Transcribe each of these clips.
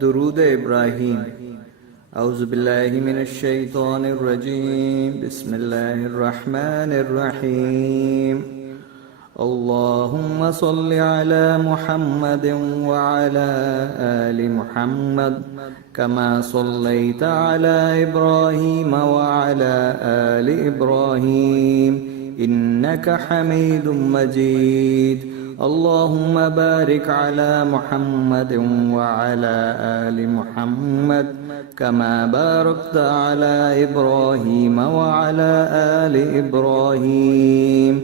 दुरूद इब्राहीम। औज़ु बिल्लाहि मिनश शैतानिर रजीम। बिस्मिल्लाहिर्रहमानिर्रहीम। अल्लाहुम्मा सल्लि अला मुहम्मदिन व अला आलि मुहम्मद कमा सल्लैता अला इब्राहीम व अला आलि इब्राहीम इन्नका हमीदुम मजीद। अल्लाहुम्मा बारिक अला मुहम्मदिन व अला आलि मुहम्मद कमा बारकता अला इब्राहीम व अला आलि इब्राहीम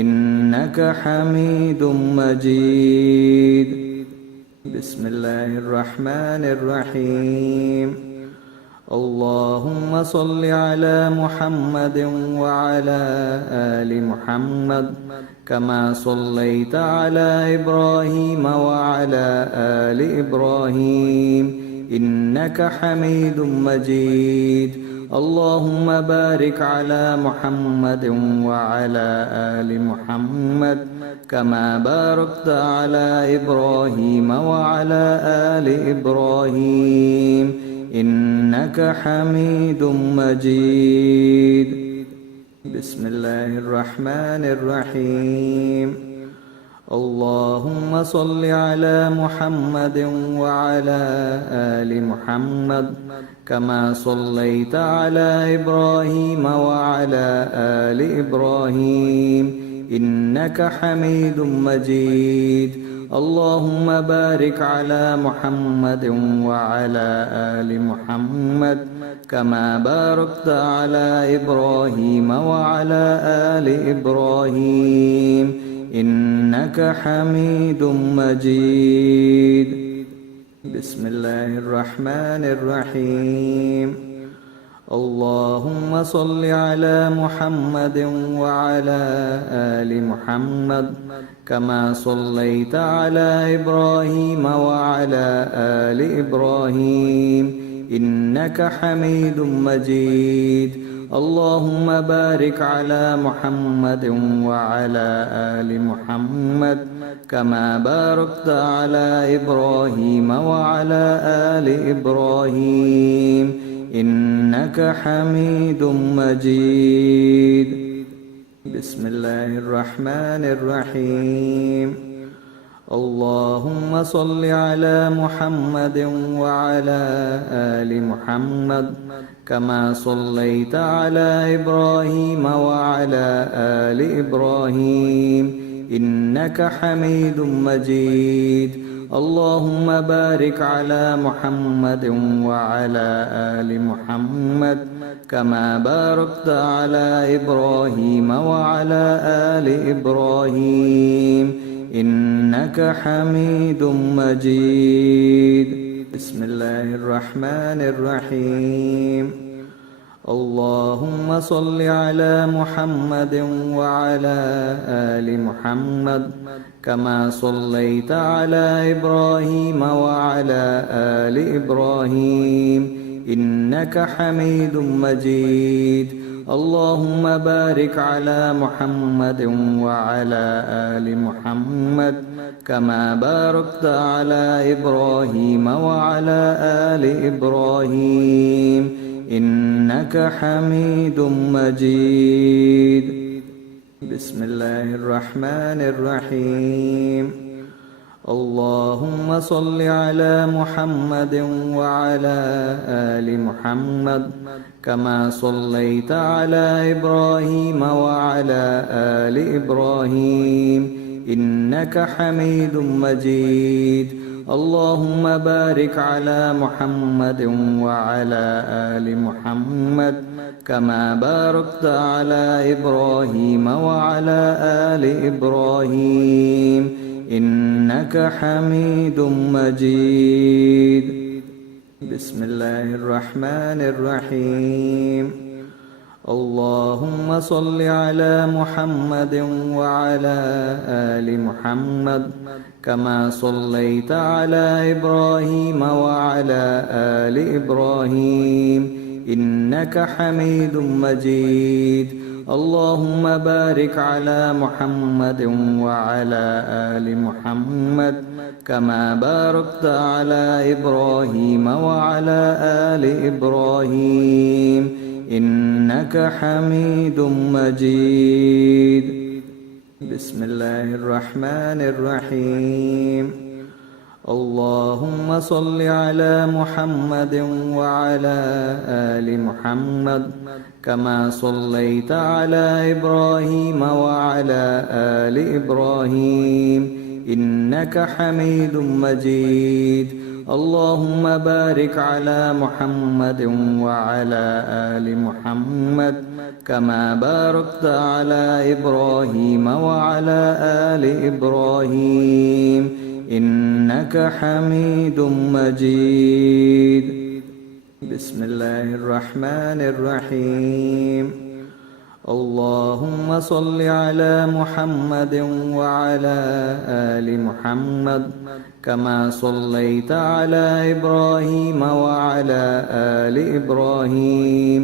इन्नका हमीदुम मजीद। बिस्मिल्लाहिर्रहमानिर्रहीम। अल्लाहुम्मा सल्लि अला मुहम्मदिन व अला आलि मुहम्मद कमा सल्लैता अला इब्राहीम व अला आलि इब्राहीम इन्नका हमीदुम मजीद। अल्लाहुम्मा बारिक अला मुहम्मदिन व अला आलि मुहम्मद कमा बारकता अला इब्राहीम व अला आलि इब्राहीम इन्नका हमीदुम मजीद। बिस्मिल्लाहिर्रहमानिर्रहीम। अल्लाहुम्मा सल्लि अला मुहम्मदिन व अला आलि मुहम्मद कमा सल्लैता अला इब्राहीम व अला आलि इब्राहीम इन्नका हमीदुम मजीद। अल्लाहुम्मा बारिक अला मुहम्मदिन व अला आलि मुहम्मद कमा बारकता अला इब्राहीम व अला आलि इब्राहीम इन्नका हमीदुम मजीद। बिस्मिल्लाहिर्रहमानिर्रहीम। अल्लाहुम्मा सल्लि अला मुहम्मदिन व अला आलि मुहम्मद कमा सल्लैता अला इब्राहीम व अला आलि इब्राहीम इन्नका हमीदुम मजीद। अल्लाहुम्मा बारिक अला मुहम्मदिन व अला आलि मुहम्मद कमा बारकता अला इब्राहीम व अला आलि इब्राहीम इन्नका हमीदुम मजीद। बिस्मिल्लाहिर्रहमानिर्रहीम। अल्लाहुम्मा सल्लि अला मुहम्मदिन व अला आलि मुहम्मद कमा सल्लैता अला इब्राहीम व अला आलि इब्राहीम इन्नका हमीदुम मजीद। अल्लाहुम्मा बारिक अला मुहम्मदिन व अला आलि मुहम्मद कमा बारकता अला इब्राहीम व अला आलि इब्राहीम इन्नका हमीदुम मजीद। बिस्मिल्लाहिर्रहमानिर्रहीम। अल्लाहुम्मा सल्लि अला मुहम्मदिन व अला आलि मुहम्मद कमा सल्लैता अला इब्राहीम व अला आलि इब्राहीम इन्नका हमीदुम मजीद। अल्लाहुम्मा बारिक अला मुहम्मदिन व अला आलि मुहम्मद कमा बारकता अला इब्राहीम व अला आलि इब्राहीम इन्नका हमीदुम मजीद। बिस्मिल्लाहिर्रहमानिर्रहीम। अल्लाहुम्मा सल्लि अला मुहम्मदिन व अला आलि मुहम्मद कमा सल्लैता अला इब्राहीम व अला आलि इब्राहीम इन्नका हमीदुम मजीद। अल्लाहुम्मा बारिक अला मुहम्मदिन व अला आलि मुहम्मद कमा बारकता अला इब्राहीम व अला आलि इब्राहीम इन्नका हमीदुम मजीद। बिस्मिल्लाहिर्रहमानिर्रहीम। अल्लाहुम्मा सल्लि अला मुहम्मदिन व अला आलि मुहम्मद कमा सल्लैता अला इब्राहीम व अला आलि इब्राहीम إنك حميد مجيد. اللهم بارك على محمد وعلى آل محمد كما باركت على إبراهيم وعلى آل إبراهيم إنك حميد مجيد. بسم الله الرحمن الرحيم. اللهم صل على محمد وعلى آل محمد كما صليت على إبراهيم وعلى آل إبراهيم إنك حميد مجيد. اللهم بارك على محمد وعلى آل محمد كما باركت على إبراهيم وعلى آل إبراهيم إنك حميد مجيد. بسم الله الرحمن الرحيم. اللهم صل على محمد وعلى آل محمد كما صليت على إبراهيم وعلى آل إبراهيم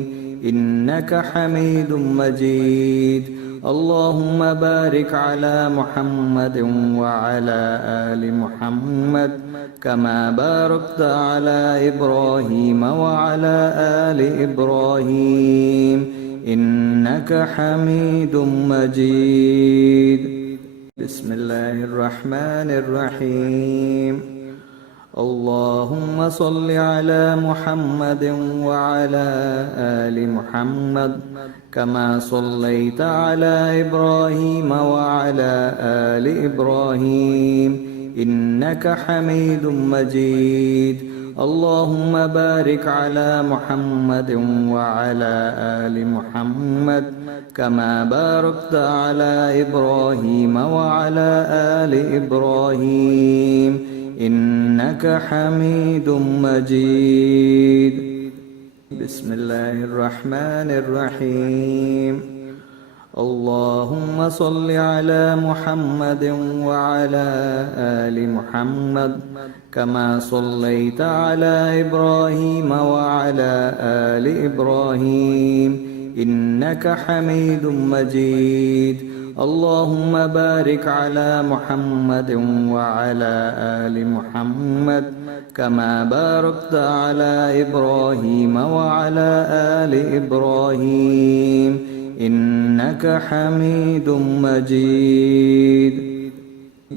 إنك حميد مجيد. اللهم بارك على محمد وعلى آل محمد كما باركت على إبراهيم وعلى آل إبراهيم إنك حميد مجيد. بسم الله الرحمن الرحيم. اللهم صل على محمد وعلى آل محمد كما صليت على إبراهيم وعلى آل إبراهيم إنك حميد مجيد. اللهم بارك على محمد وعلى آل محمد كما باركت على إبراهيم وعلى آل إبراهيم إنك حميد مجيد. بسم الله الرحمن الرحيم. اللهم صل على محمد وعلى آل محمد كما صليت على إبراهيم وعلى آل إبراهيم إنك حميد مجيد. اللهم بارك على محمد وعلى آل محمد كما باركت على إبراهيم وعلى آل إبراهيم إنك حميد مجيد.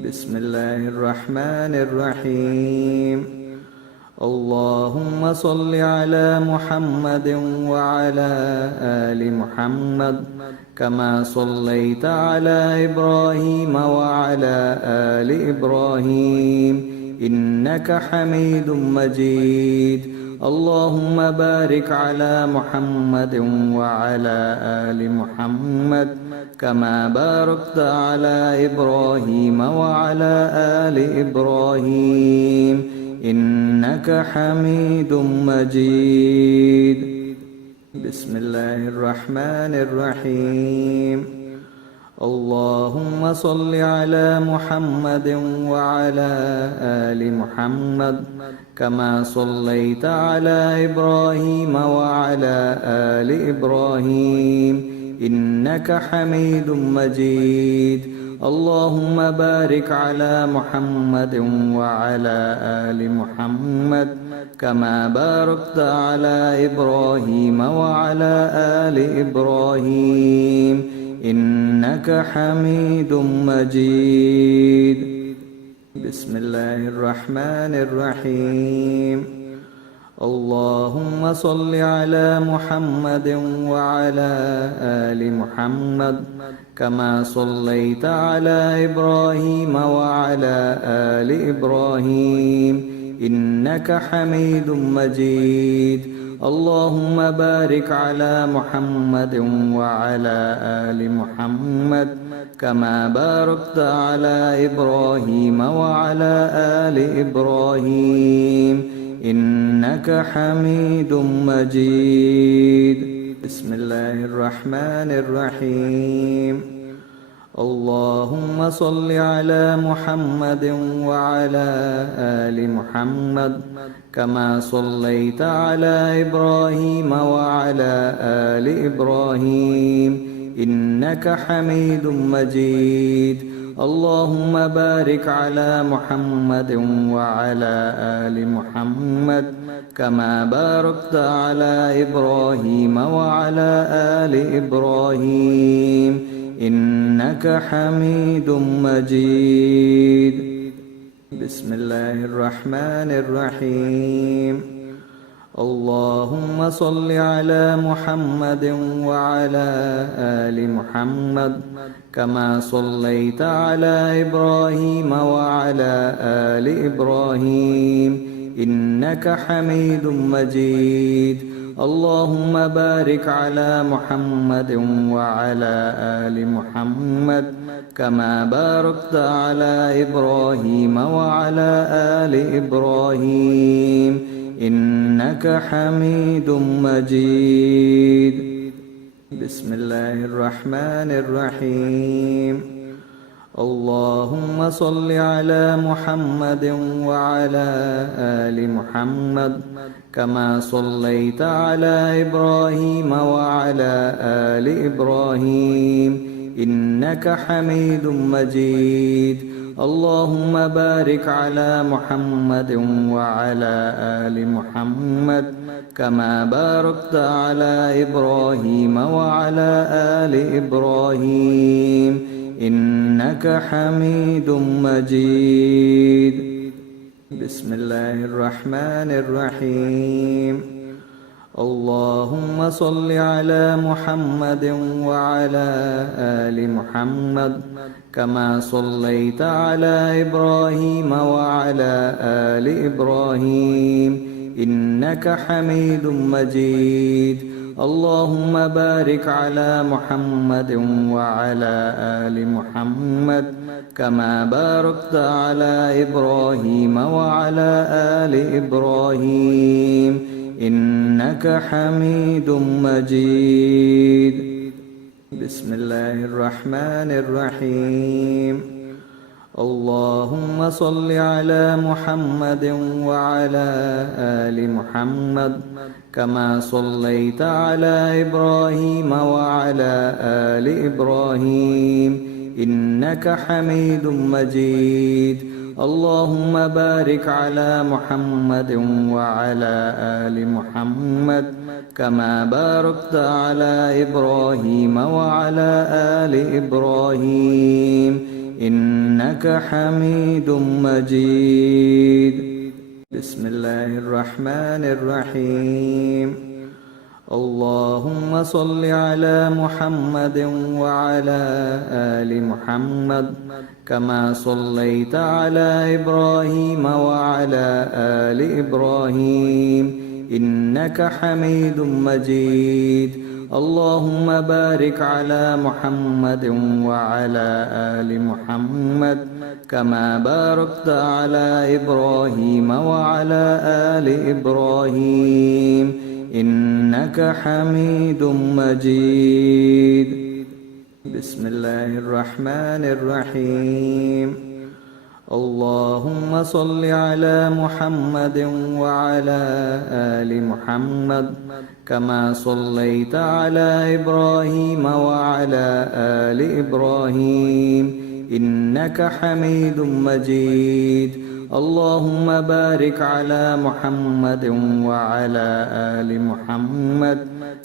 بسم الله الرحمن الرحيم. اللهم صل على محمد وعلى آل محمد كما صليت على إبراهيم وعلى آل إبراهيم إنك حميد مجيد. اللهم بارك على محمد وعلى آل محمد كما باركت على إبراهيم وعلى آل إبراهيم إنك حميد مجيد. بسم الله الرحمن الرحيم. اللهم صل على محمد وعلى آل محمد كما صليت على إبراهيم وعلى آل إبراهيم إنك حميد مجيد. اللهم بارك على محمد وعلى آل محمد كما باركت على إبراهيم وعلى آل إبراهيم إنك حميد مجيد. بسم الله الرحمن الرحيم. اللهم صل على محمد وعلى آل محمد كما صليت على إبراهيم وعلى آل إبراهيم إنك حميد مجيد. اللهم بارك على محمد وعلى آل محمد كما باركت على إبراهيم وعلى آل إبراهيم إنك حميد مجيد. بسم الله الرحمن الرحيم. اللهم صل على محمد وعلى آل محمد كما صليت على إبراهيم وعلى آل إبراهيم إنك حميد مجيد. اللهم بارك على محمد وعلى آل محمد كما باركت على إبراهيم وعلى آل إبراهيم إنك حميد مجيد. بسم الله الرحمن الرحيم. اللهم صل على محمد وعلى آل محمد كما صليت على إبراهيم وعلى آل إبراهيم إنك حميد مجيد. اللهم بارك على محمد وعلى آل محمد كما باركت على إبراهيم وعلى آل إبراهيم إنك حميد مجيد. بسم الله الرحمن الرحيم. اللهم صل على محمد وعلى آل محمد كما صليت على إبراهيم وعلى آل إبراهيم إنك حميد مجيد. اللهم بارك على محمد وعلى آل محمد كما باركت على إبراهيم وعلى آل إبراهيم إنك حميد مجيد. بسم الله الرحمن الرحيم. اللهم صل على محمد وعلى آل محمد كما صليت على إبراهيم وعلى آل إبراهيم إنك حميد مجيد. اللهم بارك على محمد وعلى آل محمد كما باركت على إبراهيم وعلى آل إبراهيم إنك حميد مجيد. بسم الله الرحمن الرحيم. اللهم صل على محمد وعلى آل محمد كما صليت على إبراهيم وعلى آل إبراهيم إنك حميد مجيد. اللهم بارك على محمد وعلى آل محمد كما باركت على إبراهيم وعلى آل إبراهيم إنك حميد مجيد. بسم الله الرحمن الرحيم. اللهم صل على محمد وعلى آل محمد كما صليت على إبراهيم وعلى آل إبراهيم إنك حميد مجيد. اللهم بارك على محمد وعلى آل محمد كما باركت على إبراهيم وعلى آل إبراهيم إنك حميد مجيد. بسم الله الرحمن الرحيم. اللهم صل على محمد وعلى آل محمد كما صليت على إبراهيم وعلى آل إبراهيم إنك حميد مجيد. اللهم بارك على محمد وعلى آل محمد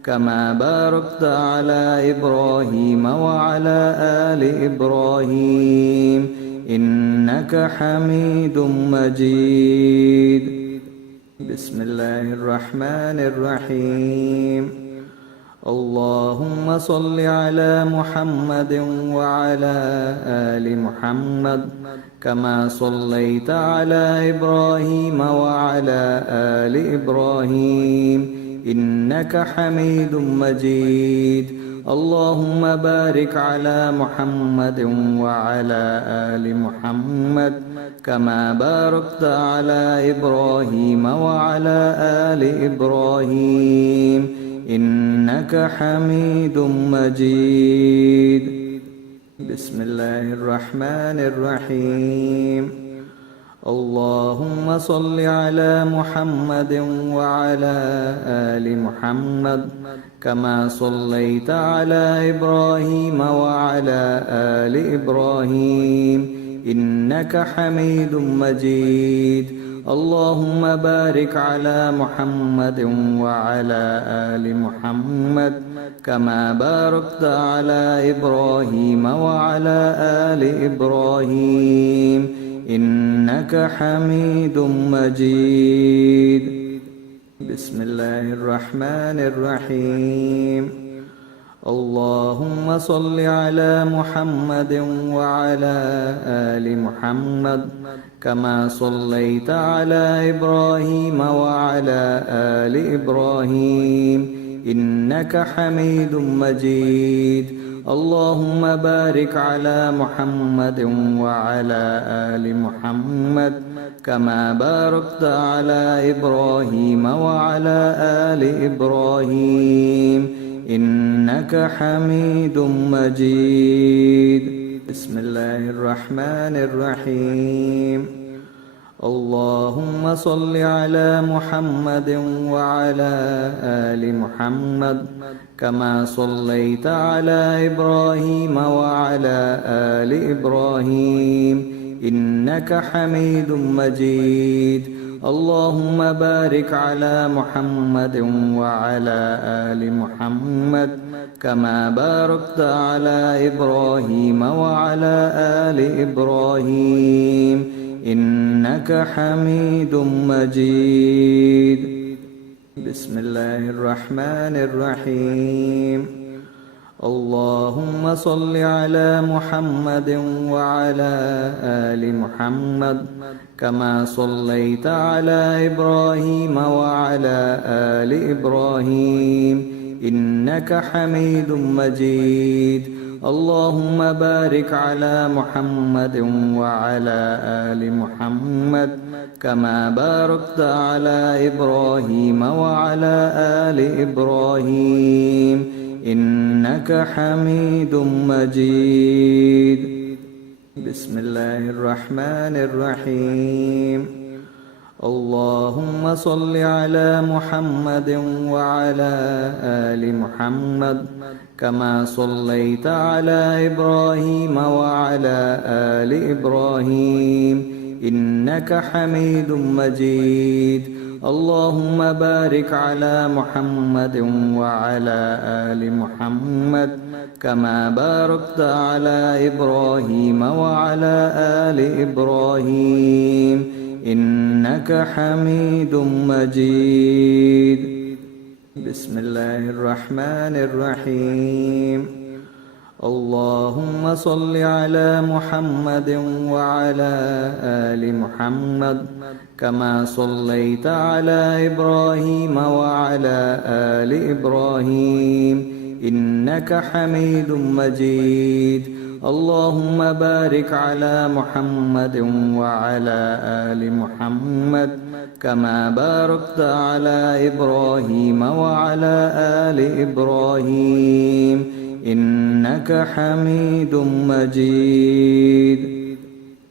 كما باركت على إبراهيم وعلى آل إبراهيم إنك حميد مجيد. بسم الله الرحمن الرحيم. اللهم صل على محمد وعلى آل محمد كما صليت على إبراهيم وعلى آل إبراهيم إنك حميد مجيد. اللهم بارك على محمد وعلى آل محمد كما باركت على إبراهيم وعلى آل إبراهيم إنك حميد مجيد. بسم الله الرحمن الرحيم اللهم صل على محمد وعلى آل محمد كما صليت على إبراهيم وعلى آل إبراهيم إنك حميد مجيد اللهم بارك على محمد وعلى آل محمد كما باركت على إبراهيم وعلى آل إبراهيم إنك حميد مجيد بسم الله الرحمن الرحيم اللهم صل على محمد وعلى آل محمد كما صليت على إبراهيم وعلى آل إبراهيم إنك حميد مجيد اللهم بارك على محمد وعلى آل محمد كما باركت على إبراهيم وعلى آل إبراهيم إنك حميد مجيد بسم الله الرحمن الرحيم اللهم صل على محمد وعلى آل محمد كما صليت على إبراهيم وعلى آل إبراهيم إنك حميد مجيد اللهم بارك على محمد وعلى آل محمد كما باركت على إبراهيم وعلى آل إبراهيم إنك حميد مجيد بسم الله الرحمن الرحيم اللهم صل على محمد وعلى آل محمد كما صليت على إبراهيم وعلى آل إبراهيم إنك حميد مجيد اللهم بارك على محمد وعلى آل محمد كما باركت على إبراهيم وعلى آل إبراهيم إنك حميد مجيد بسم الله الرحمن الرحيم اللهم صل على محمد وعلى آل محمد كما صليت على إبراهيم وعلى آل إبراهيم إنك حميد مجيد اللهم بارك على محمد وعلى آل محمد كما باركت على إبراهيم وعلى آل إبراهيم إنك حميد مجيد بسم الله الرحمن الرحيم اللهم صل على محمد وعلى آل محمد كما صليت على إبراهيم وعلى آل إبراهيم إنك حميد مجيد اللهم بارك على محمد وعلى آل محمد كما باركت على إبراهيم وعلى آل إبراهيم إنك حميد مجيد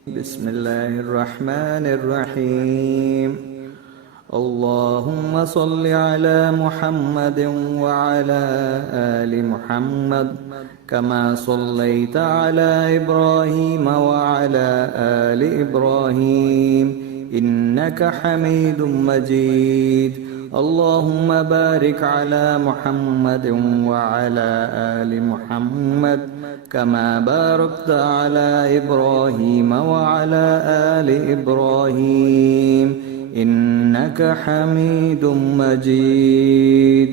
بسم الله الرحمن الرحيم اللهم صل على محمد وعلى آل محمد كما صليت على إبراهيم وعلى آل إبراهيم إنك حميد مجيد اللهم بارك على محمد وعلى آل محمد كما باركت على إبراهيم وعلى آل إبراهيم إنك حميد مجيد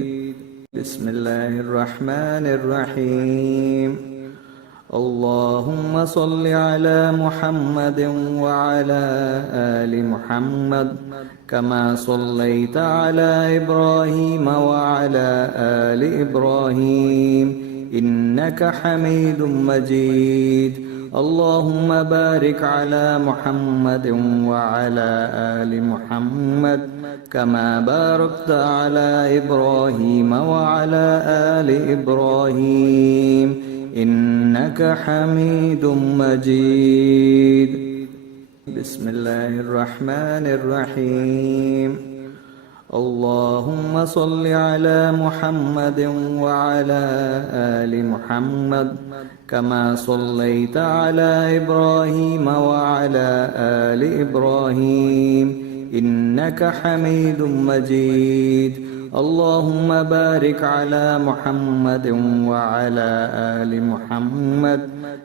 بسم الله الرحمن الرحيم اللهم صل على محمد وعلى آل محمد كما صليت على إبراهيم وعلى آل إبراهيم إنك حميد مجيد اللهم بارك على محمد وعلى آل محمد كما باركت على إبراهيم وعلى آل إبراهيم إنك حميد مجيد. بسم الله الرحمن الرحيم. اللهم صل على محمد وعلى آل محمد كما صليت على إبراهيم وعلى آل إبراهيم إنك حميد مجيد. اللهم بارك على محمد وعلى آل محمد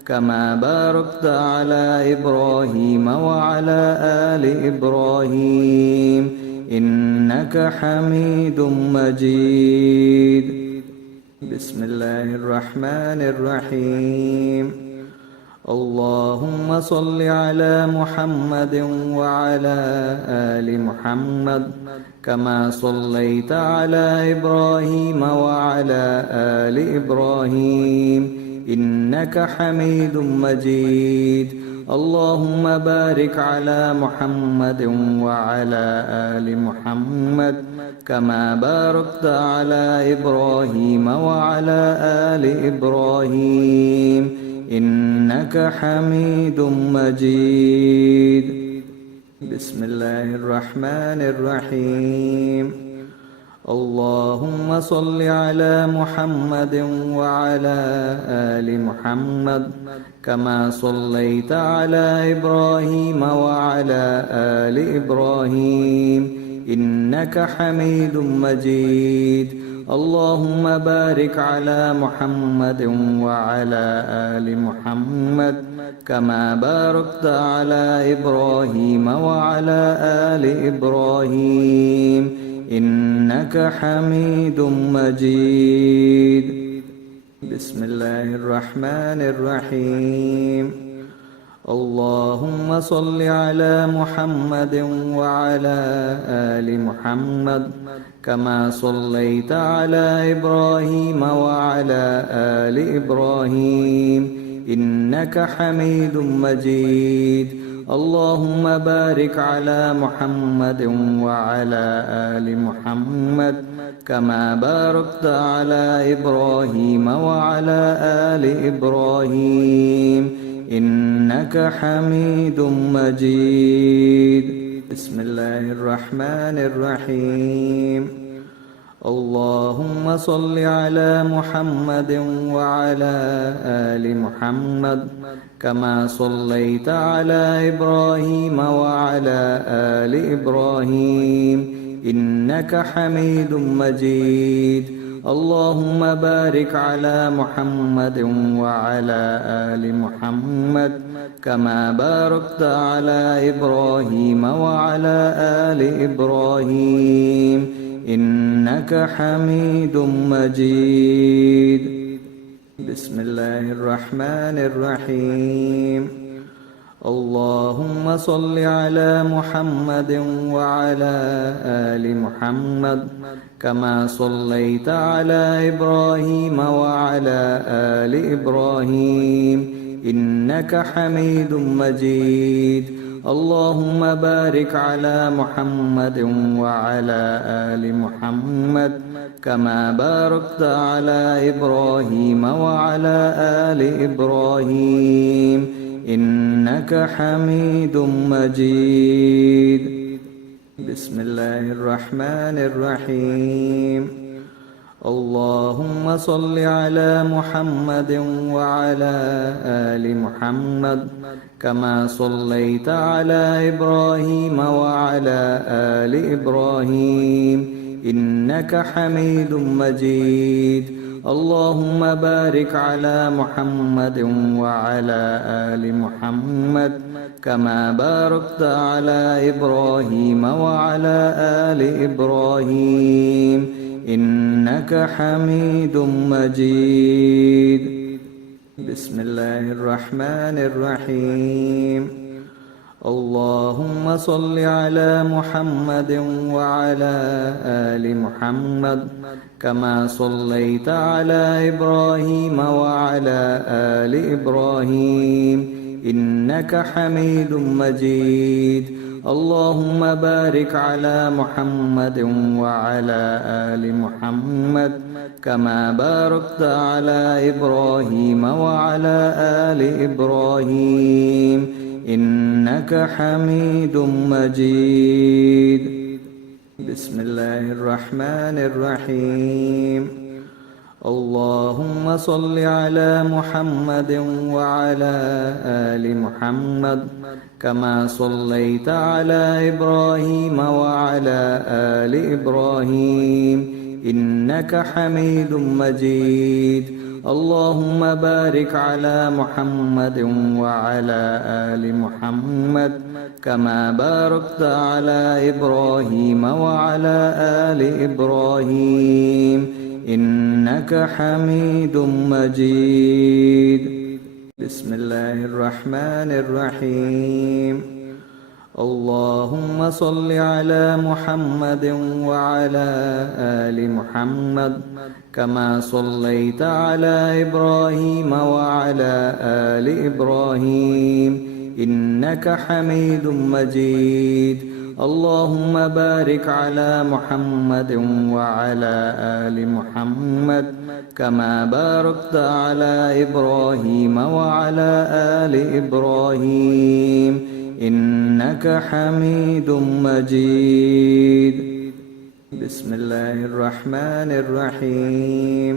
كما باركت على إبراهيم وعلى آل إبراهيم إنك حميد مجيد. بسم الله الرحمن الرحيم. اللهم صل على محمد وعلى آل محمد كما صليت على إبراهيم وعلى آل إبراهيم إنك حميد مجيد. اللهم بارك على محمد وعلى آل محمد كما باركت على إبراهيم وعلى آل إبراهيم إنك حميد مجيد. بسم الله الرحمن الرحيم. اللهم صل على محمد وعلى آل محمد كما صليت على إبراهيم وعلى آل إبراهيم إنك حميد مجيد. اللهم بارك على محمد وعلى آل محمد كما باركت على إبراهيم وعلى آل إبراهيم إنك حميد مجيد. بسم الله الرحمن الرحيم. اللهم صل على محمد وعلى آل محمد كما صليت على إبراهيم وعلى آل إبراهيم إنك حميد مجيد. اللهم بارك على محمد وعلى آل محمد كما باركت على إبراهيم وعلى آل إبراهيم إنك حميد مجيد. بسم الله الرحمن الرحيم. اللهم صل على محمد وعلى آل محمد كما صليت على إبراهيم وعلى آل إبراهيم إنك حميد مجيد. اللهم بارك على محمد وعلى آل محمد كما باركت على إبراهيم وعلى آل إبراهيم إنك حميد مجيد. بسم الله الرحمن الرحيم. اللهم صل على محمد وعلى آل محمد كما صليت على إبراهيم وعلى آل إبراهيم إنك حميد مجيد. اللهم بارك على محمد وعلى آل محمد كما باركت على إبراهيم وعلى آل إبراهيم إنك حميد مجيد. بسم الله الرحمن الرحيم. اللهم صل على محمد وعلى آل محمد كما صليت على إبراهيم وعلى آل إبراهيم إنك حميد مجيد. اللهم بارك على محمد وعلى آل محمد كما باركت على إبراهيم وعلى آل إبراهيم إنك حميد مجيد. بسم الله الرحمن الرحيم. اللهم صل على محمد وعلى آل محمد كما صليت على إبراهيم وعلى آل إبراهيم إنك حميد مجيد. اللهم بارك على محمد وعلى آل محمد كما باركت على إبراهيم وعلى آل إبراهيم إنك حميد مجيد. بسم الله الرحمن الرحيم. اللهم صل على محمد وعلى آل محمد كما صليت على إبراهيم وعلى آل إبراهيم إنك حميد مجيد. اللهم بارك على محمد وعلى آل محمد كما باركت على إبراهيم وعلى آل إبراهيم إنك حميد مجيد. بسم الله الرحمن الرحيم. اللهم صل على محمد وعلى آل محمد كما صليت على إبراهيم وعلى آل إبراهيم إنك حميد مجيد. اللهم بارك على محمد وعلى آل محمد كما باركت على إبراهيم وعلى آل إبراهيم إنك حميد مجيد. بسم الله الرحمن الرحيم.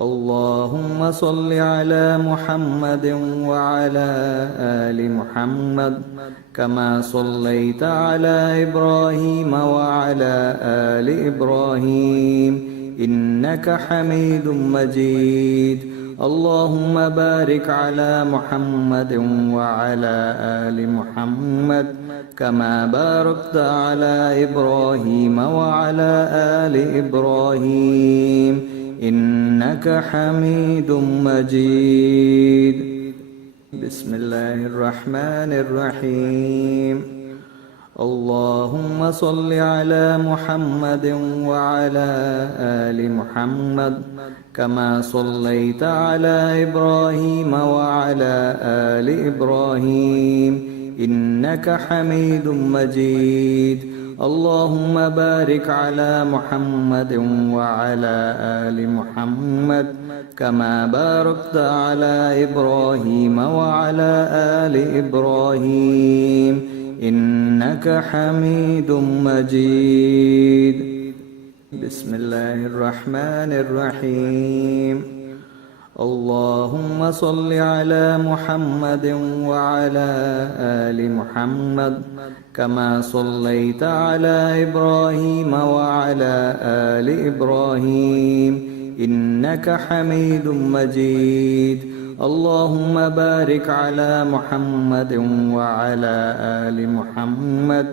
اللهم صل على محمد وعلى آل محمد كما صليت على إبراهيم وعلى آل إبراهيم إنك حميد مجيد. اللهم بارك على محمد وعلى آل محمد كما باركت على إبراهيم وعلى آل إبراهيم إنك حميد مجيد. بسم الله الرحمن الرحيم. اللهم صل على محمد وعلى آل محمد كما صليت على إبراهيم وعلى آل إبراهيم إنك حميد مجيد. اللهم بارك على محمد وعلى آل محمد كما باركت على إبراهيم وعلى آل إبراهيم إنك حميد مجيد. بسم الله الرحمن الرحيم. اللهم صل على محمد وعلى آل محمد كما صليت على إبراهيم وعلى آل إبراهيم إنك حميد مجيد. اللهم بارك على محمد وعلى آل محمد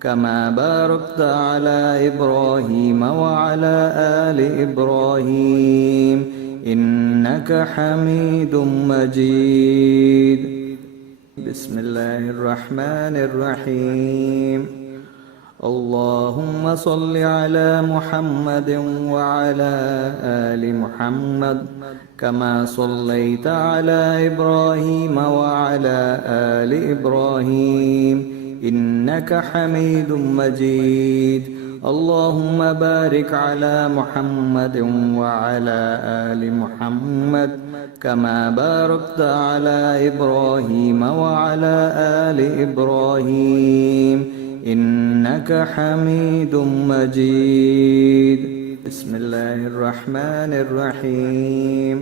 كما باركت على إبراهيم وعلى آل إبراهيم إنك حميد مجيد. بسم الله الرحمن الرحيم. اللهم صل على محمد وعلى آل محمد كما صليت على إبراهيم وعلى آل إبراهيم إنك حميد مجيد. اللهم بارك على محمد وعلى آل محمد كما باركت على إبراهيم وعلى آل إبراهيم إنك حميد مجيد. بسم الله الرحمن الرحيم.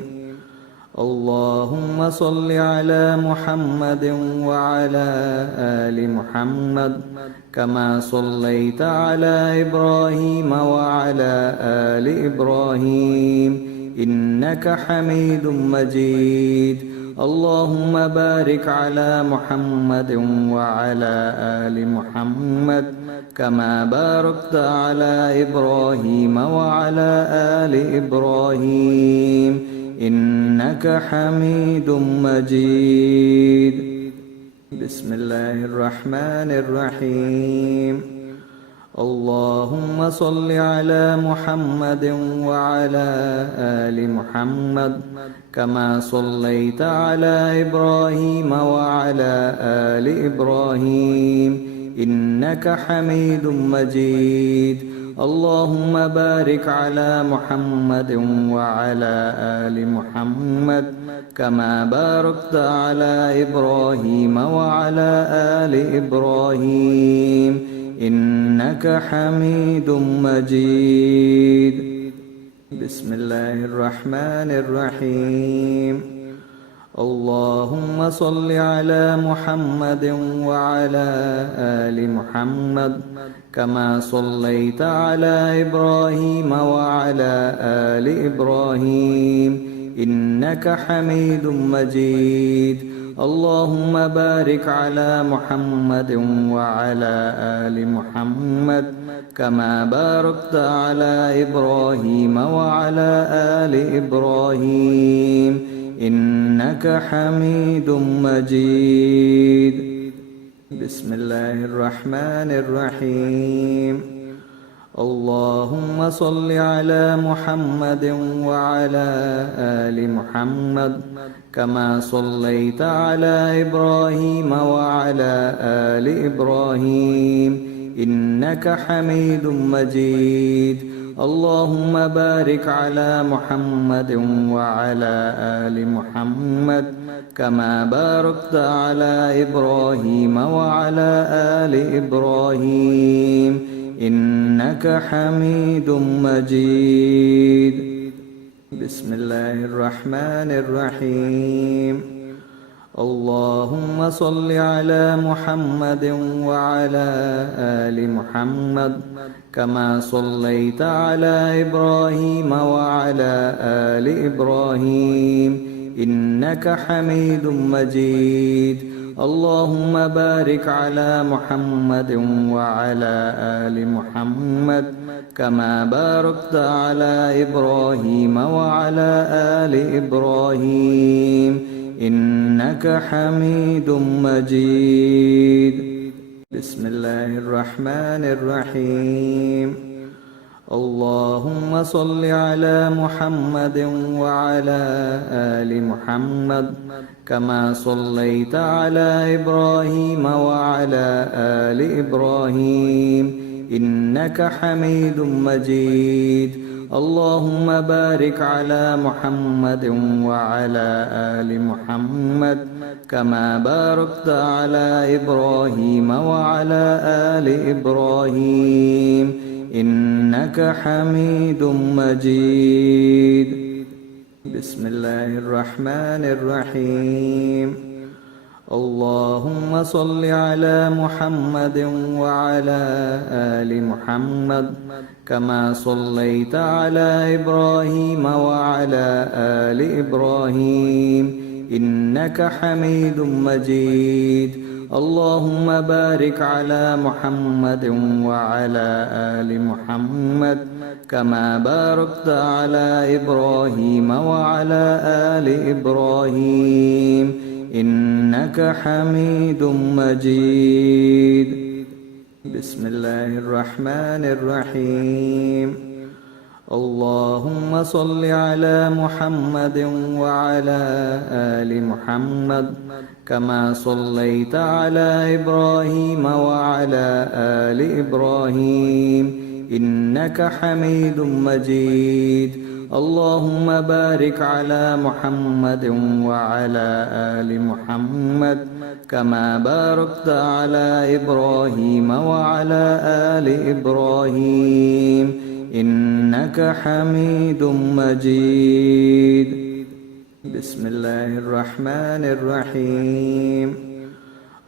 اللهم صل على محمد وعلى آل محمد كما صليت على إبراهيم وعلى آل إبراهيم إنك حميد مجيد. اللهم بارك على محمد وعلى آل محمد كما باركت على إبراهيم وعلى آل إبراهيم إنك حميد مجيد. بسم الله الرحمن الرحيم. اللهم صل على محمد وعلى آل محمد كما صليت على إبراهيم وعلى آل إبراهيم إنك حميد مجيد. اللهم بارك على محمد وعلى آل محمد كما باركت على إبراهيم وعلى آل إبراهيم إنك حميد مجيد. بسم الله الرحمن الرحيم. اللهم صل على محمد وعلى آل محمد كما صليت على إبراهيم وعلى آل إبراهيم إنك حميد مجيد. اللهم بارك على محمد وعلى آل محمد كما باركت على إبراهيم وعلى آل إبراهيم إنك حميد مجيد. بسم الله الرحمن الرحيم. اللهم صل على محمد وعلى آل محمد كما صليت على إبراهيم وعلى آل إبراهيم إنك حميد مجيد. اللهم بارك على محمد وعلى آل محمد كما باركت على إبراهيم وعلى آل إبراهيم إنك حميد مجيد. بسم الله الرحمن الرحيم. اللهم صل على محمد وعلى آل محمد كما صليت على إبراهيم وعلى آل إبراهيم إنك حميد مجيد. اللهم بارك على محمد وعلى آل محمد كما باركت على إبراهيم وعلى آل إبراهيم إنك حميد مجيد. بسم الله الرحمن الرحيم. اللهم صل على محمد وعلى آل محمد كما صليت على إبراهيم وعلى آل إبراهيم إنك حميد مجيد. اللهم بارك على محمد وعلى آل محمد كما باركت على إبراهيم وعلى آل إبراهيم إنك حميد مجيد. بسم الله الرحمن الرحيم. اللهم صل على محمد وعلى آل محمد كما صليت على إبراهيم وعلى آل إبراهيم إنك حميد مجيد. اللهم بارك على محمد وعلى آل محمد كما باركت على إبراهيم وعلى آل إبراهيم إنك حميد مجيد. بسم الله الرحمن الرحيم. اللهم صل على محمد وعلى آل محمد كما صليت على إبراهيم وعلى آل إبراهيم إنك حميد مجيد. اللهم بارك على محمد وعلى آل محمد كما باركت على إبراهيم وعلى آل إبراهيم إنك حميد مجيد. بسم الله الرحمن الرحيم.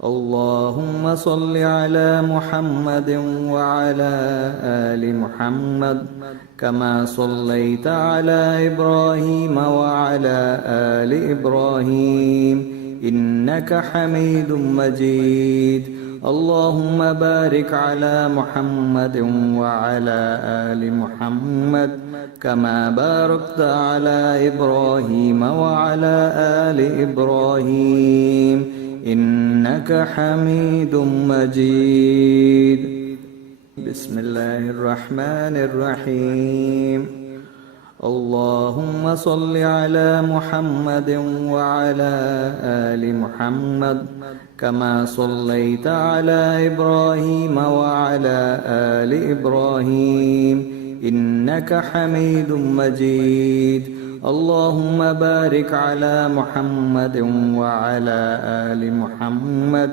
اللهم صل على محمد وعلى آل محمد كما صليت على إبراهيم وعلى آل إبراهيم إنك حميد مجيد. اللهم بارك على محمد وعلى آل محمد كما باركت على إبراهيم وعلى آل إبراهيم إنك حميد مجيد. بسم الله الرحمن الرحيم. اللهم صل على محمد وعلى آل محمد كما صليت على إبراهيم وعلى آل إبراهيم إنك حميد مجيد. اللهم بارك على محمد وعلى آل محمد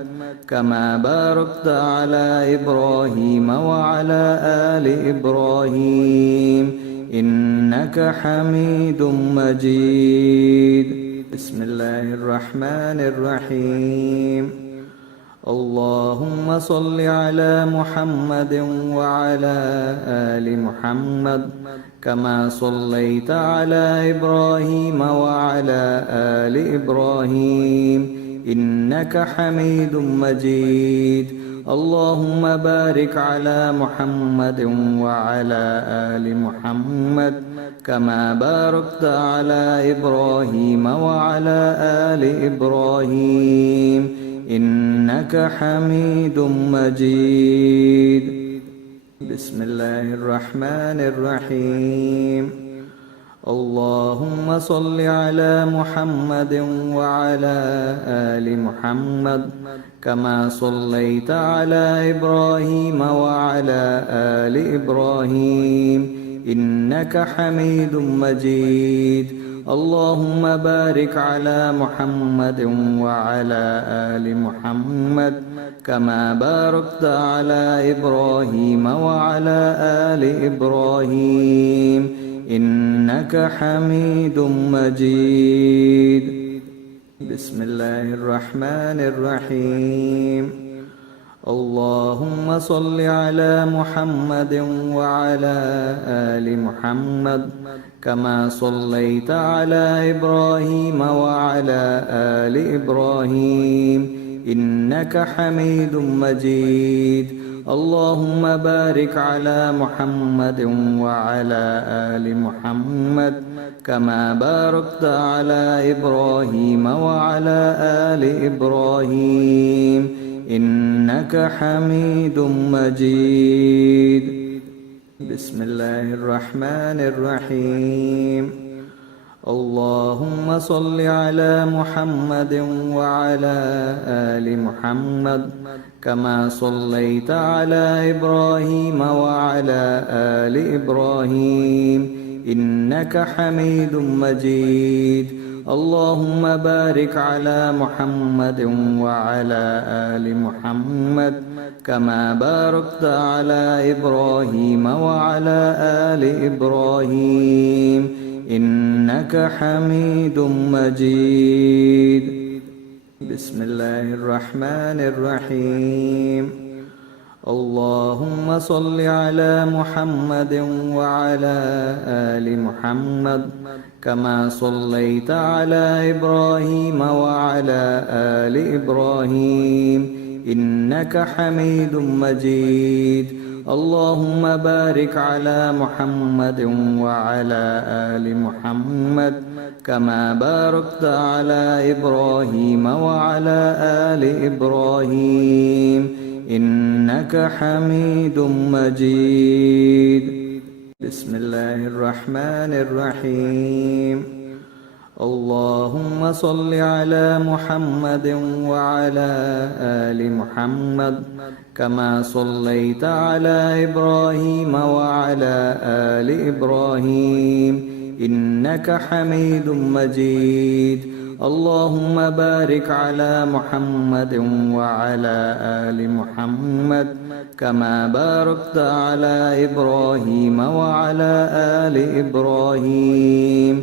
كما باركت على إبراهيم وعلى آل إبراهيم إنك حميد مجيد. بسم الله الرحمن الرحيم. اللهم صل على محمد وعلى آل محمد كما صليت على إبراهيم وعلى آل إبراهيم إنك حميد مجيد. اللهم بارك على محمد وعلى آل محمد كما باركت على إبراهيم وعلى آل إبراهيم إنك حميد مجيد. بسم الله الرحمن الرحيم. اللهم صل على محمد وعلى آل محمد كما صليت على إبراهيم وعلى آل إبراهيم إنك حميد مجيد. اللهم بارك على محمد وعلى آل محمد كما باركت على إبراهيم وعلى آل إبراهيم إنك حميد مجيد. بسم الله الرحمن الرحيم. اللهم صل على محمد وعلى آل محمد كما صليت على إبراهيم وعلى آل إبراهيم إنك حميد مجيد. اللهم بارك على محمد وعلى آل محمد كما باركت على إبراهيم وعلى آل إبراهيم إنك حميد مجيد. بسم الله الرحمن الرحيم. اللهم صل على محمد وعلى آل محمد كما صليت على إبراهيم وعلى آل إبراهيم إنك حميد مجيد. اللهم بارك على محمد وعلى آل محمد كما باركت على إبراهيم وعلى آل إبراهيم إنك حميد مجيد. بسم الله الرحمن الرحيم. اللهم صل على محمد وعلى آل محمد كما صليت على إبراهيم وعلى آل إبراهيم إنك حميد مجيد. اللهم بارك على محمد وعلى آل محمد كما باركت على إبراهيم وعلى آل إبراهيم إنك حميد مجيد. بسم الله الرحمن الرحيم. اللهم صل على محمد وعلى آل محمد كما صليت على إبراهيم وعلى آل إبراهيم إنك حميد مجيد. اللهم بارك على محمد وعلى آل محمد كما باركت على إبراهيم وعلى آل إبراهيم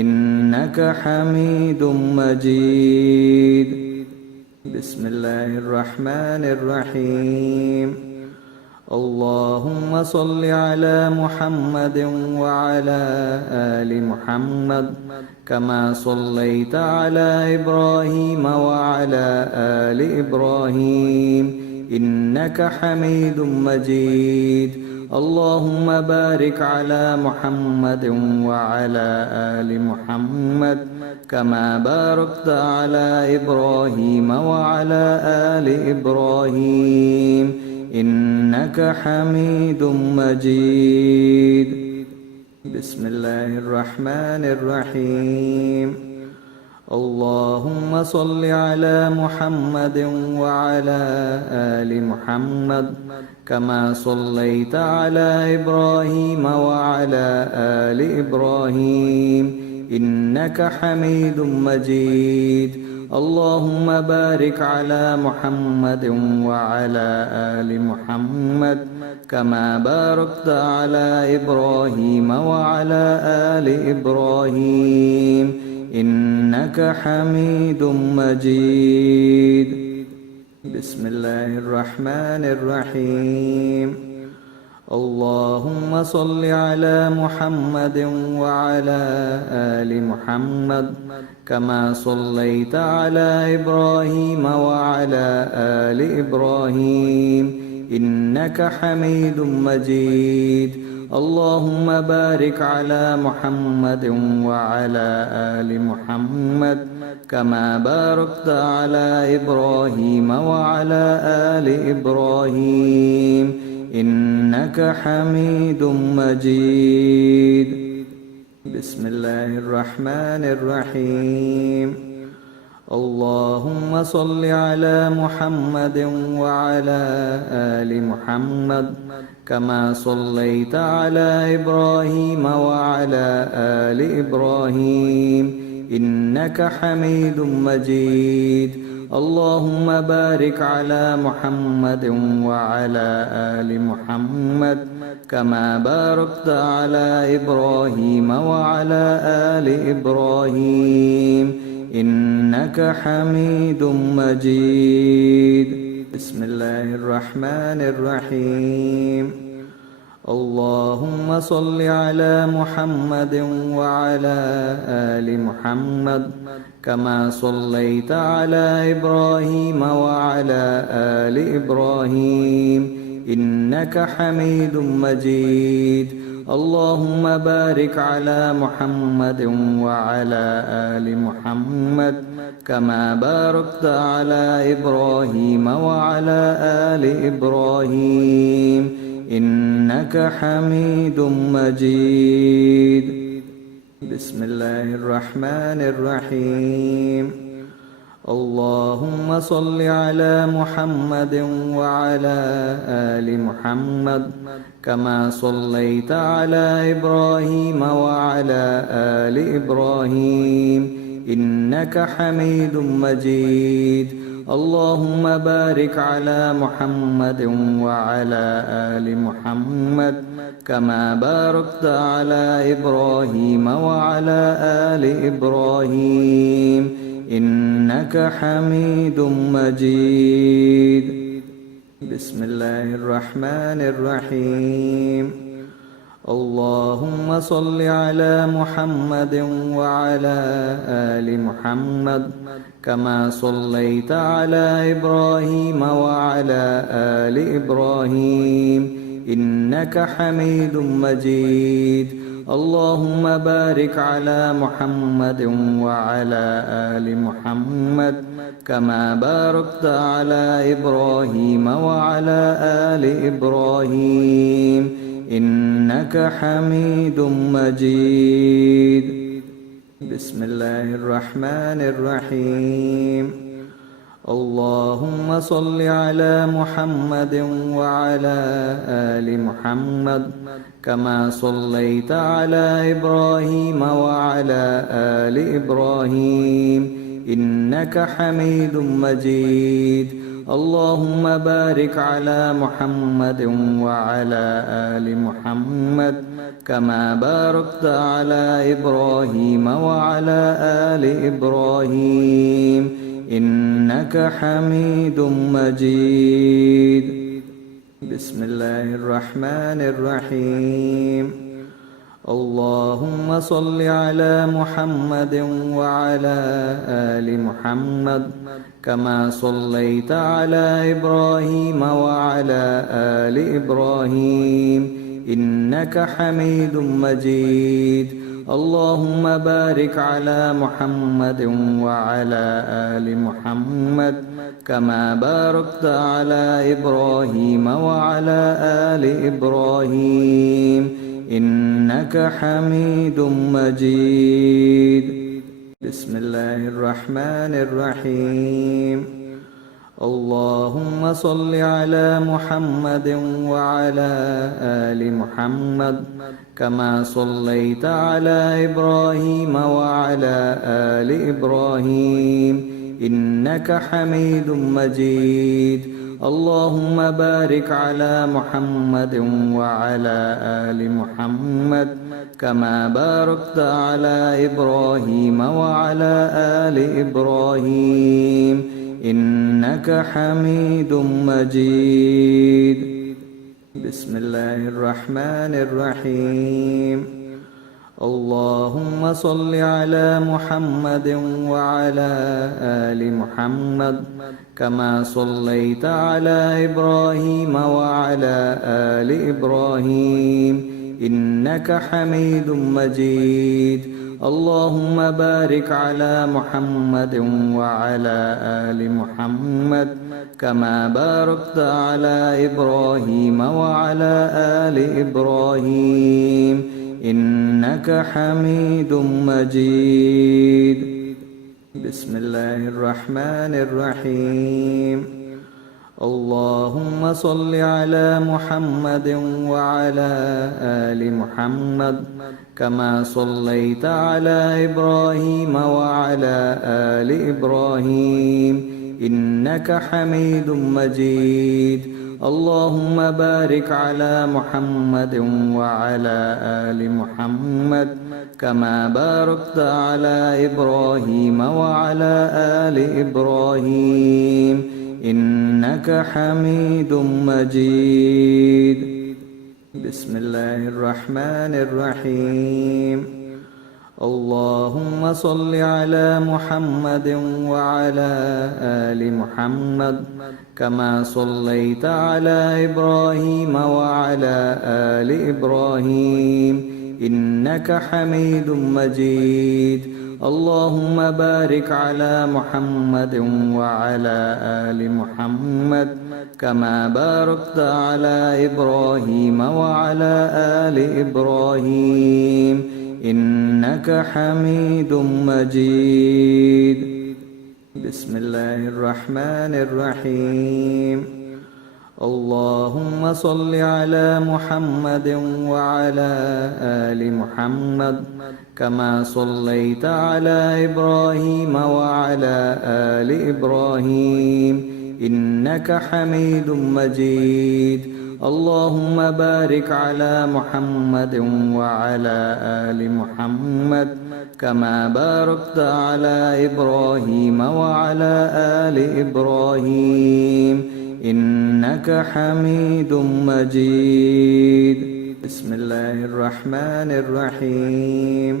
إنك حميد مجيد. بسم الله الرحمن الرحيم. اللهم صل على محمد وعلى آل محمد كما صليت على إبراهيم وعلى آل إبراهيم إنك حميد مجيد. اللهم بارك على محمد وعلى آل محمد كما باركت على إبراهيم وعلى آل إبراهيم إنك حميد مجيد. بسم الله الرحمن الرحيم. اللهم صل على محمد وعلى آل محمد كما صليت على إبراهيم وعلى آل إبراهيم إنك حميد مجيد. اللهم بارك على محمد وعلى آل محمد كما باركت على إبراهيم وعلى آل إبراهيم إنك حميد مجيد. بسم الله الرحمن الرحيم. اللهم صل على محمد وعلى آل محمد كما صليت على إبراهيم وعلى آل إبراهيم إنك حميد مجيد. اللهم بارك على محمد وعلى آل محمد كما باركت على إبراهيم وعلى آل إبراهيم إنك حميد مجيد. بسم الله الرحمن الرحيم. اللهم صل على محمد وعلى آل محمد كما صليت على إبراهيم وعلى آل إبراهيم إنك حميد مجيد. اللهم بارك على محمد وعلى آل محمد كما باركت على إبراهيم وعلى آل إبراهيم إنك حميد مجيد. بسم الله الرحمن الرحيم. اللهم صل على محمد وعلى آل محمد كما صليت على إبراهيم وعلى آل إبراهيم إنك حميد مجيد. اللهم بارك على محمد وعلى آل محمد كما باركت على إبراهيم وعلى آل إبراهيم إنك حميد مجيد. بسم الله الرحمن الرحيم. اللهم صل على محمد وعلى آل محمد كما صليت على إبراهيم وعلى آل إبراهيم إنك حميد مجيد. اللهم بارك على محمد وعلى آل محمد كما باركت على إبراهيم وعلى آل إبراهيم إنك حميد مجيد. بسم الله الرحمن الرحيم. اللهم صل على محمد وعلى آل محمد كما صليت على إبراهيم وعلى آل إبراهيم إنك حميد مجيد. اللهم بارك على محمد وعلى آل محمد كما باركت على إبراهيم وعلى آل إبراهيم إنك حميد مجيد. بسم الله الرحمن الرحيم. اللهم صل على محمد وعلى آل محمد كما صليت على إبراهيم وعلى آل إبراهيم إنك حميد مجيد. اللهم بارك على محمد وعلى آل محمد كما باركت على إبراهيم وعلى آل إبراهيم إنك حميد مجيد. بسم الله الرحمن الرحيم. اللهم صل على محمد وعلى آل محمد كما صليت على إبراهيم وعلى آل إبراهيم إنك حميد مجيد. اللهم بارك على محمد وعلى آل محمد كما باركت على إبراهيم وعلى آل إبراهيم إنك إنك حميد مجيد. بسم الله الرحمن الرحيم. اللهم صل على محمد وعلى آل محمد كما صليت على إبراهيم وعلى آل إبراهيم إنك حميد مجيد. اللهم بارك على محمد وعلى آل محمد كما باركت على إبراهيم وعلى آل إبراهيم إنك حميد مجيد. بسم الله الرحمن الرحيم. اللهم صل على محمد وعلى آل محمد كما صليت على إبراهيم وعلى آل إبراهيم إنك حميد مجيد. اللهم بارك على محمد وعلى آل محمد كما باركت على إبراهيم وعلى آل إبراهيم إنك حميد مجيد. بسم الله الرحمن الرحيم. اللهم صل على محمد وعلى آل محمد كما صليت على إبراهيم وعلى آل إبراهيم إنك حميد مجيد. اللهم بارك على محمد وعلى آل محمد كما باركت على إبراهيم وعلى آل إبراهيم إنك حميد مجيد. بسم الله الرحمن الرحيم. اللهم صل على محمد وعلى آل محمد كما صليت على إبراهيم وعلى آل إبراهيم إنك حميد مجيد. اللهم بارك على محمد وعلى آل محمد كما باركت على إبراهيم وعلى آل إبراهيم إنك حميد مجيد. بسم الله الرحمن الرحيم. اللهم صل على محمد وعلى آل محمد كما صليت على إبراهيم وعلى آل إبراهيم إنك حميد مجيد. اللهم بارك على محمد وعلى آل محمد كما باركت على إبراهيم وعلى آل إبراهيم إنك حميد مجيد. بسم الله الرحمن الرحيم.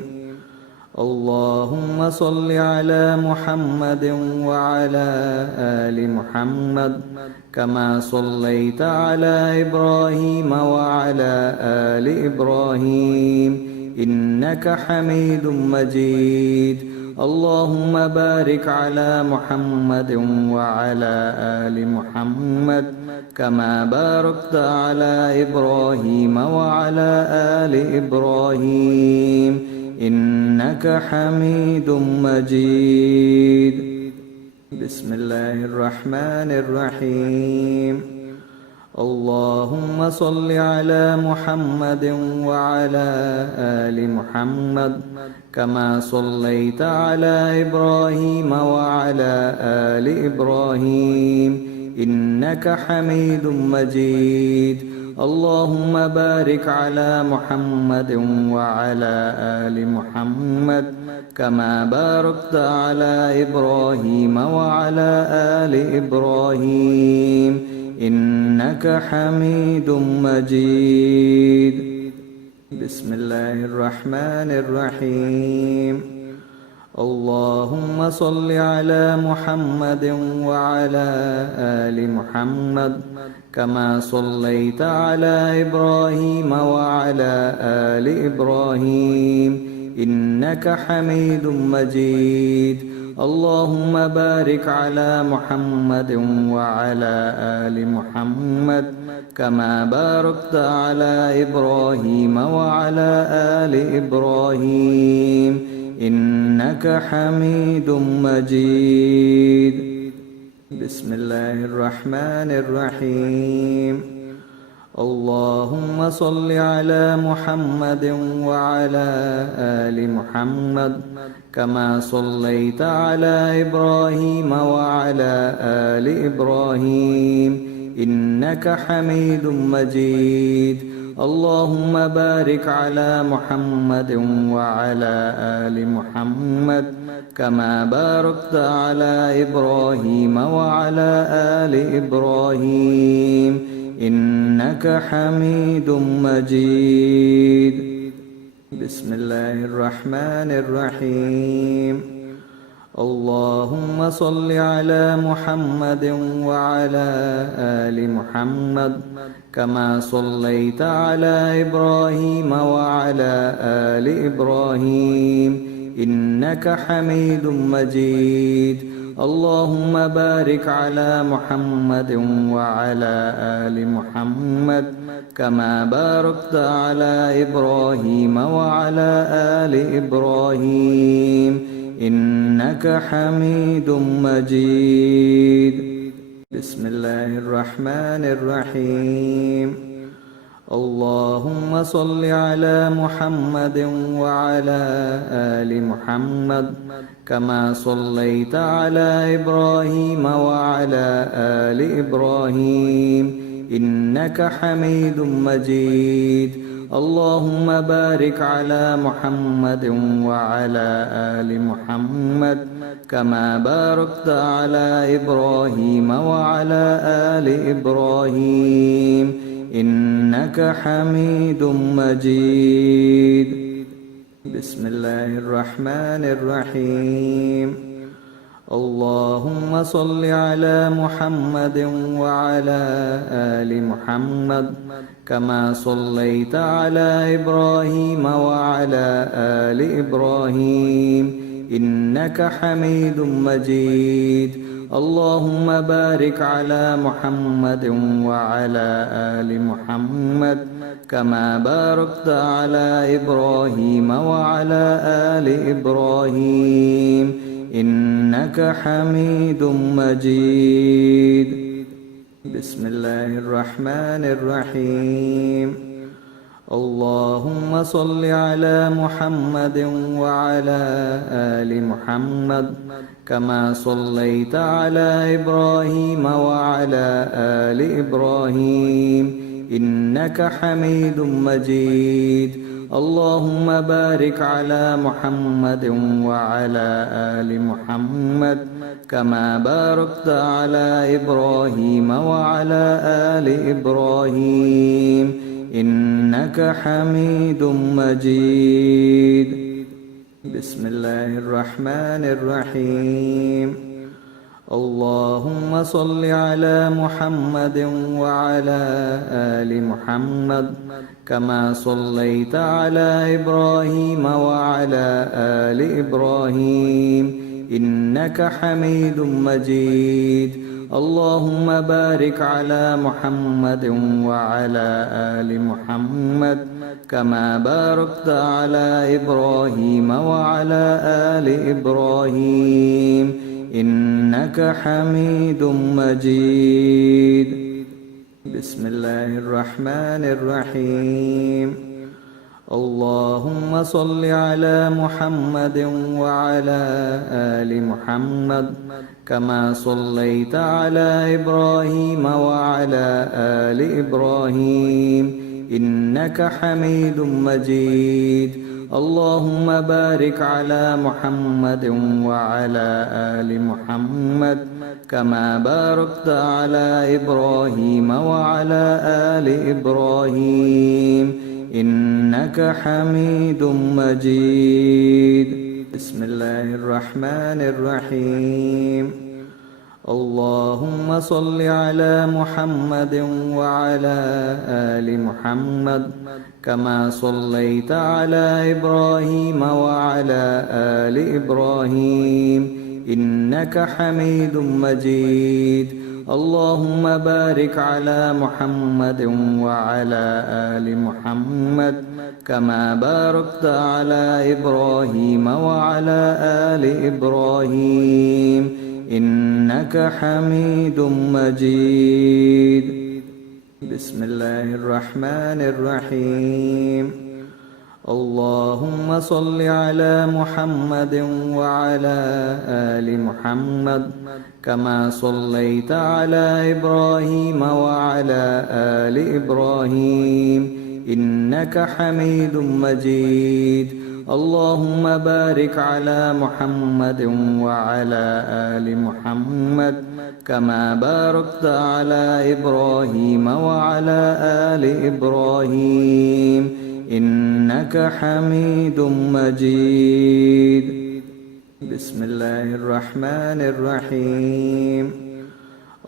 اللهم صل على محمد وعلى آل محمد كما صليت على إبراهيم وعلى آل إبراهيم إنك حميد مجيد. اللهم بارك على محمد وعلى آل محمد كما باركت على إبراهيم وعلى آل إبراهيم إنك حميد مجيد. بسم الله الرحمن الرحيم. اللهم صل على محمد وعلى آل محمد كما صليت على إبراهيم وعلى آل إبراهيم إنك حميد مجيد. اللهم بارك على محمد وعلى آل محمد كما باركت على إبراهيم وعلى آل إبراهيم إنك حميد مجيد. بسم الله الرحمن الرحيم. اللهم صل على محمد وعلى آل محمد كما صليت على إبراهيم وعلى آل إبراهيم إنك حميد مجيد. اللهم بارك على محمد وعلى آل محمد كما باركت على إبراهيم وعلى آل إبراهيم إنك حميد مجيد. بسم الله الرحمن الرحيم. اللهم صل على محمد وعلى آل محمد كما صليت على إبراهيم وعلى آل إبراهيم إنك حميد مجيد. اللهم بارك على محمد وعلى آل محمد كما باركت على إبراهيم وعلى آل إبراهيم إنك حميد مجيد. بسم الله الرحمن الرحيم. اللهم صل على محمد وعلى آل محمد كما صليت على إبراهيم وعلى آل إبراهيم إنك حميد مجيد. اللهم بارك على محمد وعلى آل محمد كما باركت على إبراهيم وعلى آل إبراهيم إنك حميد مجيد. بسم الله الرحمن الرحيم. اللهم صل على محمد وعلى آل محمد كما صليت على إبراهيم وعلى آل إبراهيم إنك حميد مجيد. اللهم بارك على محمد وعلى آل محمد كما باركت على إبراهيم وعلى آل إبراهيم إنك حميد مجيد. بسم الله الرحمن الرحيم. اللهم صل على محمد وعلى آل محمد كما صليت على إبراهيم وعلى آل إبراهيم إنك حميد مجيد. اللهم بارك على محمد وعلى آل محمد كما باركت على إبراهيم وعلى آل إبراهيم إنك حميد مجيد. بسم الله الرحمن الرحيم. اللهم صل على محمد وعلى آل محمد كما صليت على إبراهيم وعلى آل إبراهيم إنك حميد مجيد. اللهم بارك على محمد وعلى آل محمد كما باركت على إبراهيم وعلى آل إبراهيم إنك حميد مجيد. بسم الله الرحمن الرحيم. اللهم صل على محمد وعلى آل محمد كما صليت على إبراهيم وعلى آل إبراهيم إنك حميد مجيد. اللهم بارك على محمد وعلى آل محمد كما باركت على إبراهيم وعلى آل إبراهيم إنك حميد مجيد. بسم الله الرحمن الرحيم. اللهم صل على محمد وعلى آل محمد كما صليت على إبراهيم وعلى آل إبراهيم إنك حميد مجيد. اللهم بارك على محمد وعلى آل محمد كما باركت على إبراهيم وعلى آل إبراهيم إنك حميد مجيد. بسم الله الرحمن الرحيم. اللهم صل على محمد وعلى آل محمد كما صليت على إبراهيم وعلى آل إبراهيم إنك حميد مجيد. اللهم بارك على محمد وعلى آل محمد كما باركت على إبراهيم وعلى آل إبراهيم إنك حميد مجيد. بسم الله الرحمن الرحيم. اللهم صل على محمد وعلى آل محمد كما صليت على إبراهيم وعلى آل إبراهيم إنك حميد مجيد. اللهم بارك على محمد وعلى آل محمد كما باركت على إبراهيم وعلى آل إبراهيم إنك حميد مجيد. بسم الله الرحمن الرحيم.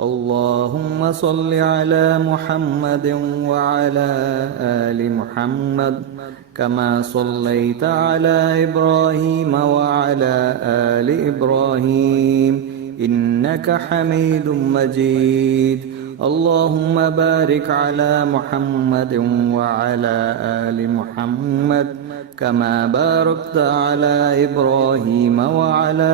اللهم صل على محمد وعلى آل محمد كما صليت على إبراهيم وعلى آل إبراهيم إنك حميد مجيد. اللهم بارك على محمد وعلى آل محمد كما باركت على إبراهيم وعلى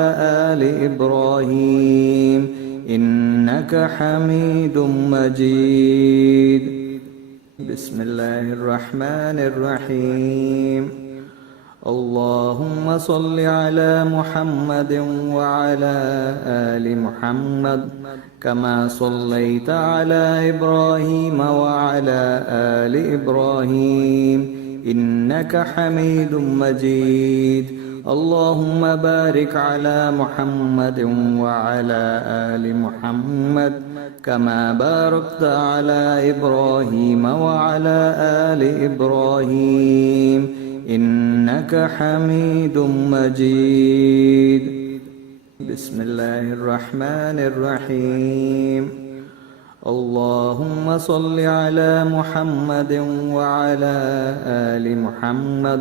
آل إبراهيم إنك حميد مجيد. بسم الله الرحمن الرحيم. اللهم صل على محمد وعلى آل محمد كما صليت على إبراهيم وعلى آل إبراهيم إنك حميد مجيد. اللهم بارك على محمد وعلى آل محمد كما باركت على إبراهيم وعلى آل إبراهيم إنك حميد مجيد. بسم الله الرحمن الرحيم. اللهم صل على محمد وعلى آل محمد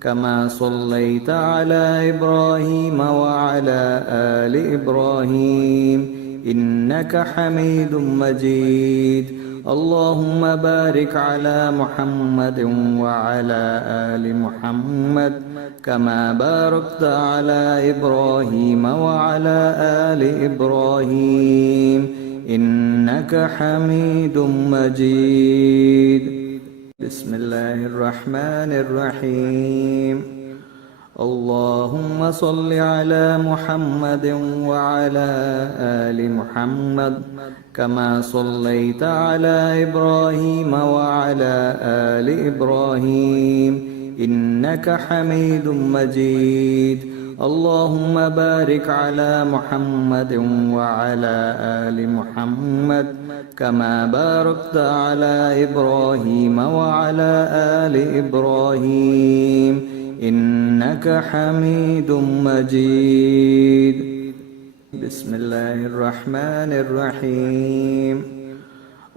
كما صليت على إبراهيم وعلى آل إبراهيم إنك حميد مجيد. اللهم بارك على محمد وعلى آل محمد كما باركت على إبراهيم وعلى آل إبراهيم إنك حميد مجيد. بسم الله الرحمن الرحيم. اللهم صل على محمد وعلى آل محمد كما صليت على إبراهيم وعلى آل إبراهيم إنك حميد مجيد. اللهم بارك على محمد وعلى آل محمد كما باركت على إبراهيم وعلى آل إبراهيم إنك حميد مجيد. بسم الله الرحمن الرحيم.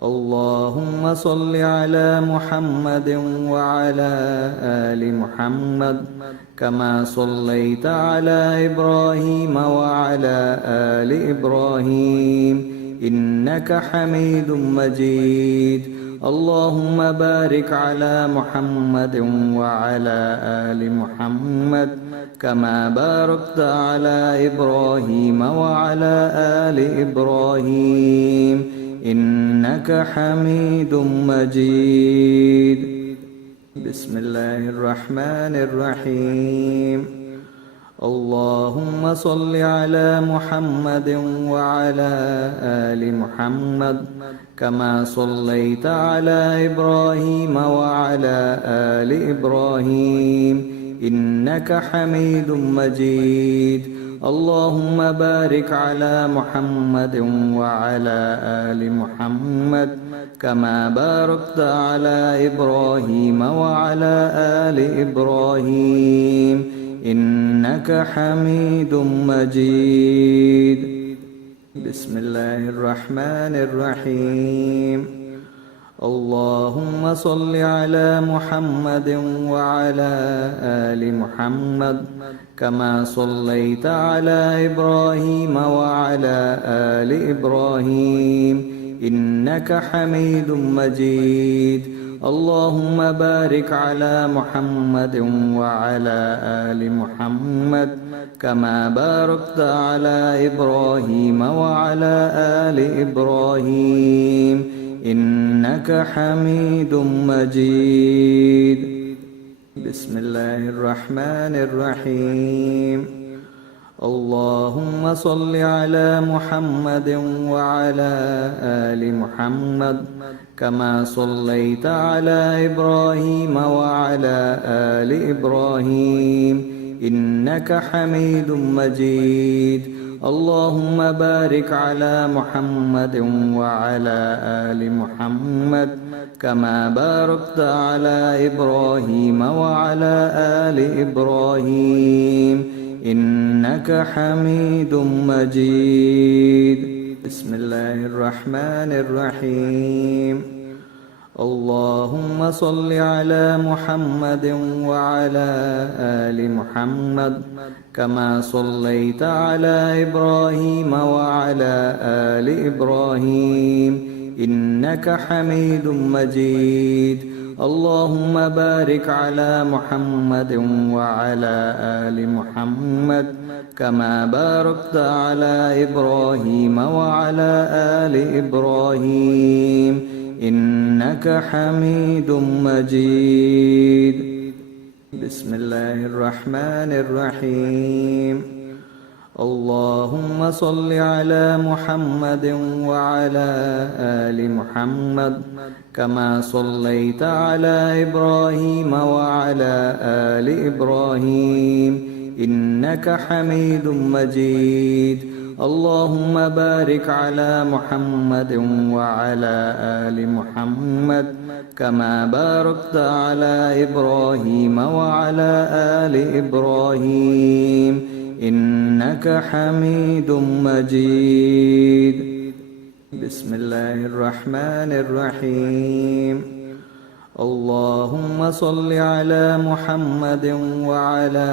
اللهم صل على محمد وعلى آل محمد كما صليت على إبراهيم وعلى آل إبراهيم إنك حميد مجيد. اللهم بارك على محمد وعلى آل محمد كما باركت على إبراهيم وعلى آل إبراهيم إنك حميد مجيد. بسم الله الرحمن الرحيم. اللهم صل على محمد وعلى آل محمد كما صليت على إبراهيم وعلى آل إبراهيم إنك حميد مجيد. اللهم بارك على محمد وعلى آل محمد كما باركت على إبراهيم وعلى آل إبراهيم إنك حميد مجيد. بسم الله الرحمن الرحيم اللهم صل على محمد وعلى آل محمد كما صليت على إبراهيم وعلى آل إبراهيم إنك حميد مجيد اللهم بارك على محمد وعلى آل محمد كما باركت على إبراهيم وعلى آل إبراهيم إنك حميد مجيد بسم الله الرحمن الرحيم اللهم صل على محمد وعلى آل محمد كما صليت على إبراهيم وعلى آل إبراهيم إنك حميد مجيد اللهم بارك على محمد وعلى آل محمد كما باركت على إبراهيم وعلى آل إبراهيم إنك حميد مجيد بسم الله الرحمن الرحيم اللهم صل على محمد وعلى آل محمد كما صليت على إبراهيم وعلى آل إبراهيم إنك حميد مجيد اللهم بارك على محمد وعلى آل محمد كما باركت على إبراهيم وعلى آل إبراهيم إنك حميد مجيد بسم الله الرحمن الرحيم اللهم صل على محمد وعلى آل محمد كما صليت على إبراهيم وعلى آل إبراهيم إنك حميد مجيد اللهم بارك على محمد وعلى آل محمد كما باركت على إبراهيم وعلى آل إبراهيم إنك حميد مجيد بسم الله الرحمن الرحيم اللهم صل على محمد وعلى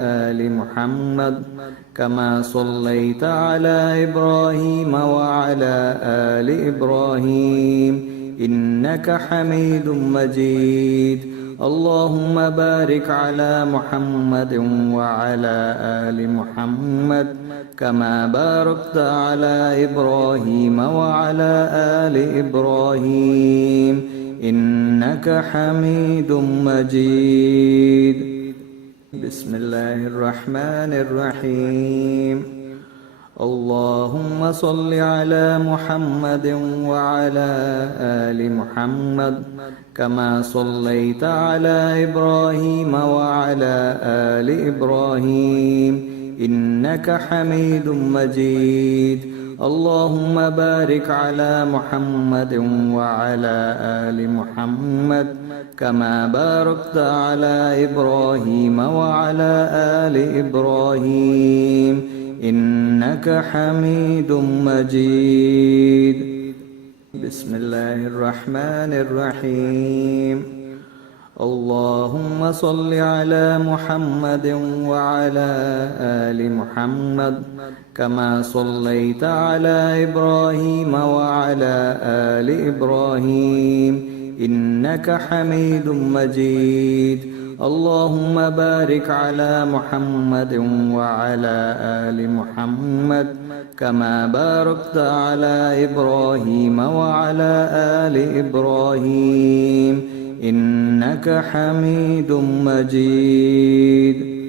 آل محمد كما صليت على إبراهيم وعلى آل إبراهيم إنك حميد مجيد اللهم بارك على محمد وعلى آل محمد كما باركت على إبراهيم وعلى آل إبراهيم إنك حميد مجيد بسم الله الرحمن الرحيم اللهم صل على محمد وعلى آل محمد كما صليت على إبراهيم وعلى آل إبراهيم إنك حميد مجيد اللهم بارك على محمد وعلى آل محمد كما باركت على إبراهيم وعلى آل إبراهيم إنك حميد مجيد بسم الله الرحمن الرحيم اللهم صل على محمد وعلى آل محمد كما صليت على إبراهيم وعلى آل إبراهيم إنك حميد مجيد اللهم بارك على محمد وعلى آل محمد كما باركت على إبراهيم وعلى آل إبراهيم إنك حميد مجيد